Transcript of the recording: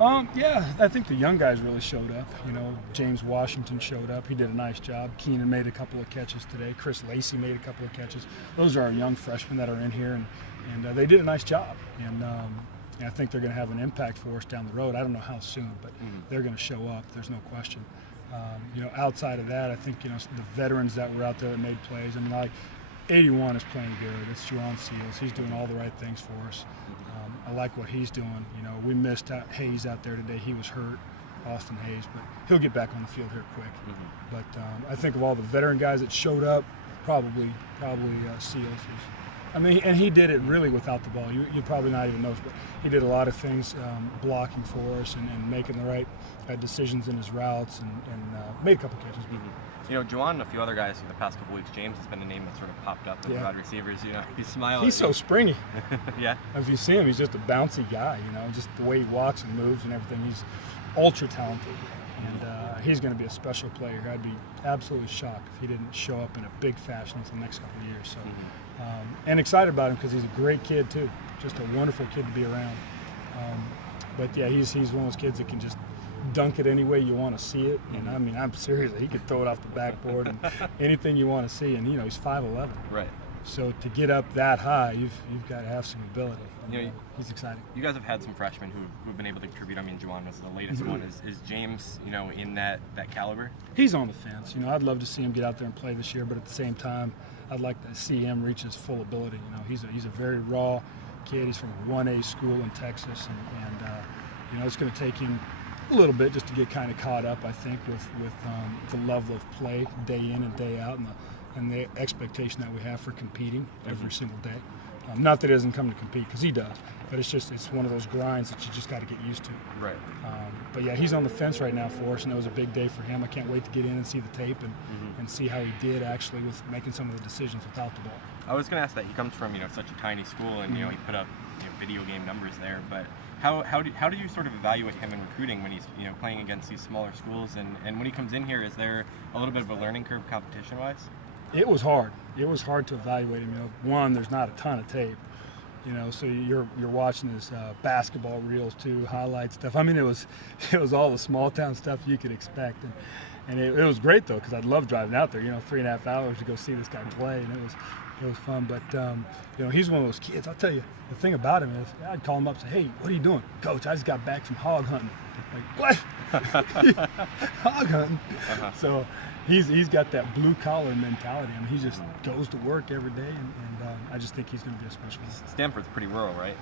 Yeah, I think the young guys really showed up. James Washington showed up. He did a nice job. Keenan made a couple of catches today. Chris Lacey made a couple of catches. Those are our young freshmen that are in here, and they did a nice job. And I think they're going to have an impact for us down the road. I don't know how soon, but they're going to show up. There's no question. Outside of that, I think the veterans that were out there that made plays. I mean, like 81 is playing good. It's Juwan Seals. He's doing all the right things for us. I like what he's doing. We missed Hayes out there today. He was hurt, Austin Hayes, but he'll get back on the field here quick. But I think of all the veteran guys that showed up, probably Seals. And he did it really without the ball. You probably not even notice, but he did a lot of things blocking for us and making the right decisions in his routes and made a couple catches. Juwan and a few other guys in the past couple weeks, James has been a name that sort of popped up in the wide receivers. He's smiling. He's so springy. Yeah. If you see him, he's just a bouncy guy, just the way he walks and moves and everything. He's ultra talented, and he's going to be a special player. I'd be absolutely shocked if he didn't show up in a big fashion for the next couple of years. So, and excited about him because he's a great kid too, just a wonderful kid to be around. But yeah, he's one of those kids that can just dunk it any way you want to see it. And I mean, I'm serious. He could throw it off the backboard and anything you want to see. And he's 5'11". Right. So to get up that high, you've got to have some ability. He's exciting. You guys have had some freshmen who've been able to contribute. I mean, Juwan was the latest one. Is James, in that caliber? He's on the fence. I'd love to see him get out there and play this year, but at the same time, I'd like to see him reach his full ability. He's a very raw kid. He's from a 1A school in Texas, and it's going to take him a little bit just to get kind of caught up, I think, with the level of play day in and day out, and the expectation that we have for competing every single day. Not that he doesn't come to compete, because he does, but it's one of those grinds that you just got to get used to. Right. But yeah, he's on the fence right now for us, and it was a big day for him. I can't wait to get in and see the tape and see how he did actually with making some of the decisions without the ball. I was going to ask that. He comes from such a tiny school, and he put up video game numbers there, but how do you sort of evaluate him in recruiting when he's playing against these smaller schools, and when he comes in here, is there a little bit of a learning curve competition wise? It was hard. It was hard to evaluate him. One, there's not a ton of tape, so you're watching his basketball reels too, highlight stuff. I mean, it was all the small town stuff you could expect, and it was great though, because I love driving out there. 3.5 hours to go see this guy play, and it was fun. But he's one of those kids. I'll tell you, the thing about him is, I'd call him up and say, "Hey, what are you doing, Coach? I just got back from hog hunting." Like, what? Hog hunting? So he's got that blue collar mentality. I mean, he just goes to work every day, and I just think he's going to be a special one. Stanford's pretty rural, right?